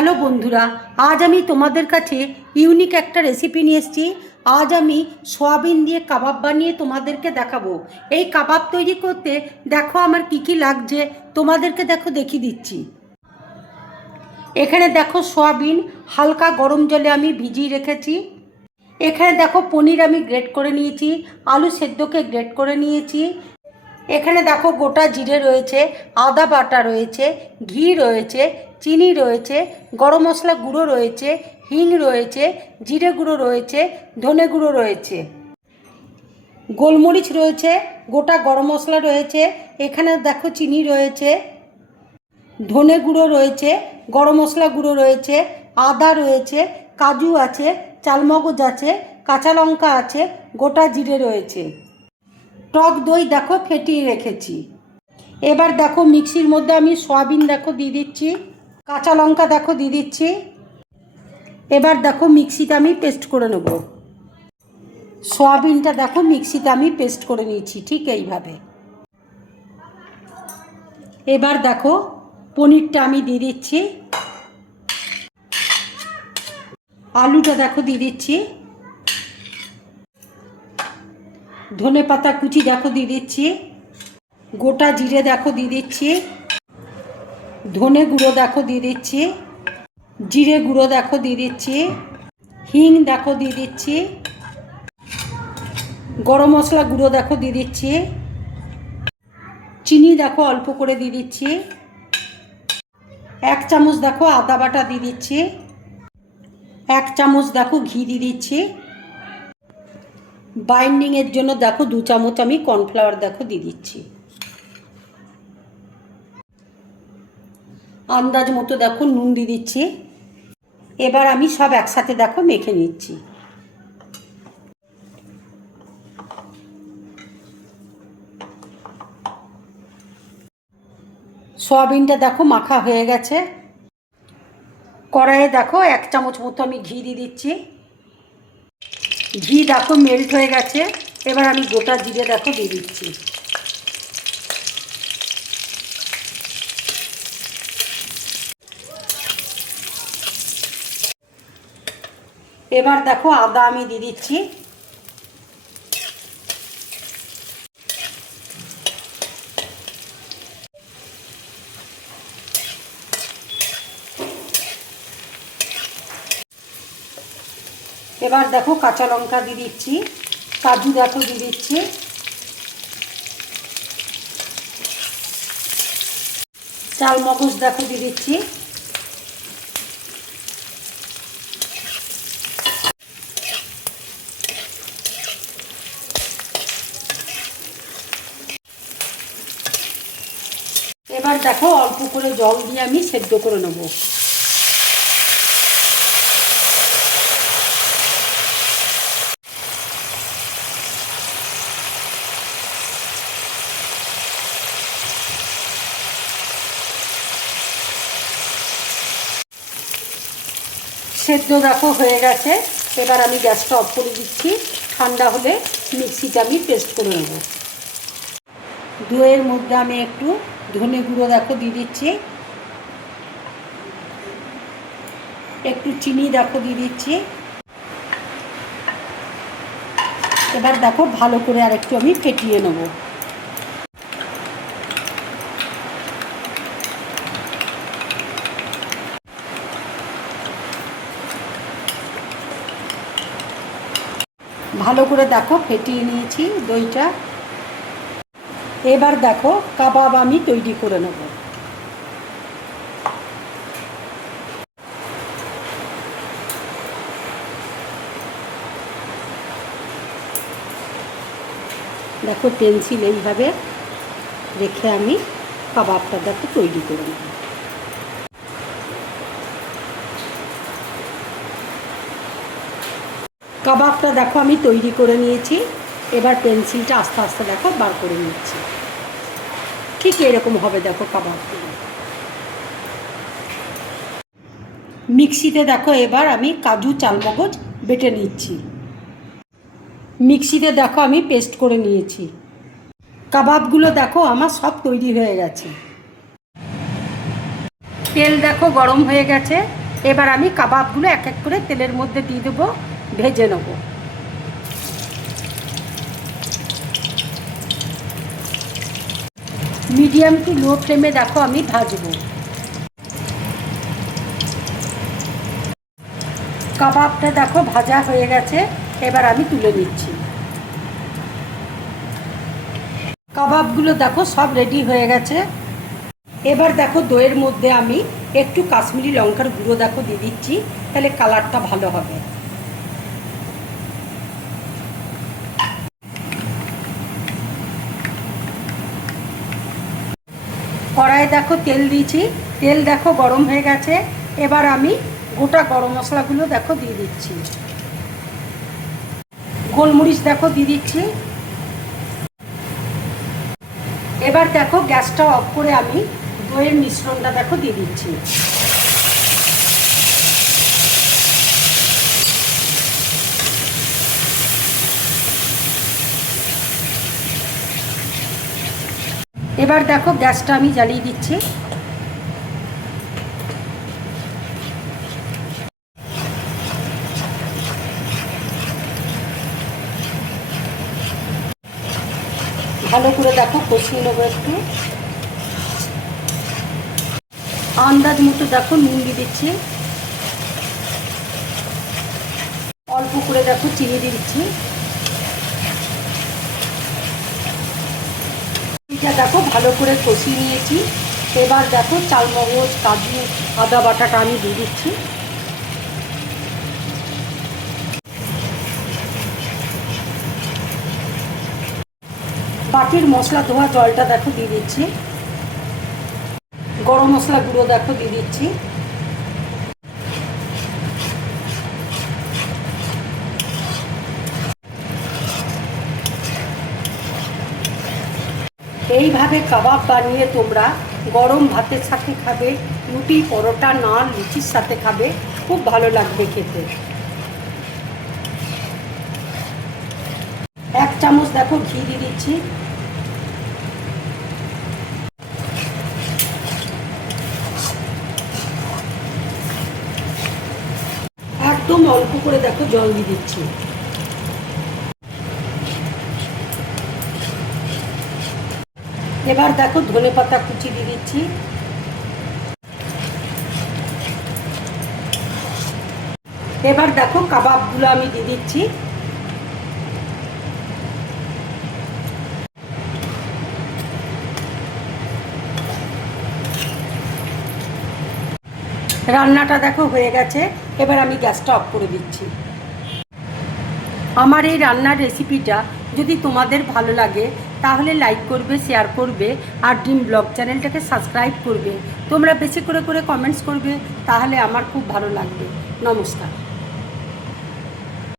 Hello বন্ধুরা, আজ আমি তোমাদের কাছে ইউনিক একটা রেসিপি নিয়ে এসেছি। আজ আমি সয়াবিন দিয়ে কাবাব বানিয়ে তোমাদেরকে দেখাবো। এই কাবাব তৈরি করতে দেখো আমার কি কি লাগছে, তোমাদেরকে দেখো দেখিয়ে দিচ্ছি। এখানে দেখো সয়াবিন হালকা গরম জলে আমি ভিজিয়ে রেখেছি। এখানে দেখো পনির আমি গ্রেট করে নিয়েছি, আলু সেদ্ধকে গ্রেট করে নিয়েছি। এখানে দেখো গোটা জিরে রয়েছে, আদা বাটা রয়েছে, ঘি রয়েছে, চিনি রয়েছে, গরম মশলা গুঁড়ো রয়েছে, হিং রয়েছে, জিরে গুঁড়ো রয়েছে, ধনে গুঁড়ো রয়েছে, গোলমরিচ রয়েছে, গোটা গরম মশলা রয়েছে। এখানে দেখো চিনি রয়েছে, ধনে গুঁড়ো রয়েছে, গরম মশলা গুঁড়ো রয়েছে, আদা রয়েছে, কাজু আছে, চালমগজ আছে, কাঁচা লঙ্কা আছে, গোটা জিরে রয়েছে। টক দই দেখো ফেটিয়ে রেখেছি। এবার দেখো মিক্সির মধ্যে আমি সয়াবিন দেখো দিয়ে দিচ্ছি, কাঁচা লঙ্কা দেখো দিয়ে দিচ্ছি। এবার দেখো মিক্সিতে আমি পেস্ট করে নেব। সয়াবিনটা দেখো মিক্সিতে আমি পেস্ট করে নিয়েছি ঠিক এইভাবে। এবার দেখো পনিরটা আমি দিয়ে দিচ্ছি, আলুটা দেখো দিয়ে দিচ্ছি, ধনে পাতা কুচি দেখো দিয়ে দিচ্ছি, গোটা জিরে দেখো দিয়ে দিচ্ছি, ধনে গুঁড়ো দেখো দিয়ে দিচ্ছি, জিরে গুঁড়ো দেখো দিয়ে দিচ্ছি, হিং দেখো দিয়ে দিচ্ছি, গরম মশলা গুঁড়ো দেখো দিয়ে দিচ্ছি, চিনি দেখো অল্প করে দিয়ে দিচ্ছি, 1 চামচ দেখো আদা বাটা দিয়ে দিচ্ছি, 1 চামচ দেখো ঘি দিয়ে দিচ্ছি, বাইন্ডিংয়ের জন্য দেখো 2 চামচ আমি কর্নফ্লাওয়ার দেখো দিয়ে দিচ্ছি। আন্দাজ মতো দেখো নুন দিয়ে দিচ্ছি। এবার আমি সব একসাথে দেখো মেখে নিচ্ছি। সয়াবিনটা দেখো মাখা হয়ে গেছে। কড়াইয়ে দেখো 1 চামচ মতো আমি ঘি দিয়ে দিচ্ছি। ঘি দেখো মেল্ট হয়ে গেছে। এবার আমি গোটা জিরে দেখো দিয়ে দিচ্ছি। এবার দেখো আদা আমি দিয়ে দিচ্ছি। এবার দেখো কাঁচা লঙ্কা দিয়ে দিচ্ছি, কাজু দেখো দিয়ে দিচ্ছি, চালমগজ দেখো দিয়ে দিচ্ছি। এবার দেখো অল্প করে জল দিয়ে আমি সেদ্ধ করে নেব। সেদ্ধ দেখো হয়ে গেছে। এবার আমি গ্যাসটা অফ করে দিচ্ছি। ঠান্ডা হলে মিক্সিটা আমি পেস্ট করে নেব। দইয়ের মধ্যে আমি একটু ধনে গুঁড়ো দেখো দিয়ে দিচ্ছি, একটু চিনি দেখো দিয়ে দিচ্ছি। এবার দেখো ভালো করে আরেকটু আমি ফেটিয়ে নেব। ভালো করে দেখো ফেটিয়ে নিয়েছি দইটা। এবার দেখো কাবাব আমি তৈরি করে নেব। দেখো পেন্সিল এইভাবে রেখে আমি কাবাবটা দেখো তৈরি করে নেব। কাবাবটা দেখো আমি তৈরি করে নিয়েছি। এবার পেন্সিলটা আস্তে আস্তে দেখো বার করে নিচ্ছি। ঠিক এরকম হবে দেখো কাবাবগুলো। মিক্সিতে দেখো এবার আমি কাজু চালমগজ বেটে নিচ্ছি। মিক্সিতে দেখো আমি পেস্ট করে নিয়েছি। কাবাবগুলো দেখো আমার সব তৈরি হয়ে গেছে। তেল দেখো গরম হয়ে গেছে। এবার আমি কাবাবগুলো এক এক করে তেলের মধ্যে দিয়ে দেবো, ভেজে নেবো। মিডিয়াম টু লো ফ্লেমে দেখো আমি ভাজবো। কাবাবটা দেখো ভাজা হয়ে গেছে, এবার আমি তুলে নিচ্ছি। কাবাবগুলো দেখো সব রেডি হয়ে গেছে। এবার দেখো দইয়ের মধ্যে আমি একটু কাশ্মীরি লঙ্কার গুঁড়ো দেখো দিয়ে দিচ্ছি, তাহলে কালারটা ভালো হবে। কড়াইয়ে দেখো তেল দিয়েছি, তেল দেখো গরম হয়ে গেছে। এবার আমি গোটা গরম মশলাগুলো দেখো দিয়ে দিচ্ছি, গোলমরিচ দেখো দিয়ে দিচ্ছি। এবার দেখো গ্যাসটা অফ করে আমি দইয়ের মিশ্রণটা দেখো দিয়ে দিচ্ছি। এবার দেখো গ্যাসটা আমি জ্বালিয়ে দিচ্ছি। ভালো করে দেখো কষিয়ে নেবো একটু। আন্দাজ মতো দেখো নুন দিয়ে দিচ্ছি, অল্প করে দেখো চিনি দিয়ে দিচ্ছি। এটা দেখো ভালো করে কষিয়ে নিয়েছি। এবার দেখো চালমগজ, কাজু, আদা বাটাটা আমি দিয়ে দিচ্ছি। বাটির মশলা ধোয়া জলটা দেখো দিয়ে দিচ্ছি। গরম মশলা গুঁড়ো দেখো দিয়ে দিচ্ছি। এইভাবে কাবাব বানিয়ে তোমরা গরম ভাতের সাথে খাবে, রুটি, পরোটা, নান, লুচির সাথে খাবে, খুব ভালো লাগবে খেতে। এক চামচ দেখো ঘি দিয়ে দিচ্ছি। একদম অল্প করে দেখো জল দিয়ে দিচ্ছি। এবার দেখো ধনেপাতা কুচি দিয়ে দিচ্ছি। এবার দেখো কাবাবগুলো আমি দিয়ে দিচ্ছি। রান্নাটা দেখো হয়ে গেছে, এবার আমি গ্যাসটা অফ করে দিচ্ছি। আমার এই রান্নার রেসিপিটা যদি তোমাদের ভালো লাগে তাহলে লাইক করবে, শেয়ার করবে, আর ড্রিম ব্লগ চ্যানেলটাকে সাবস্ক্রাইব করবে। তোমরা বেশি করে কমেন্টস করবে, তাহলে আমার খুব ভালো লাগবে। নমস্কার।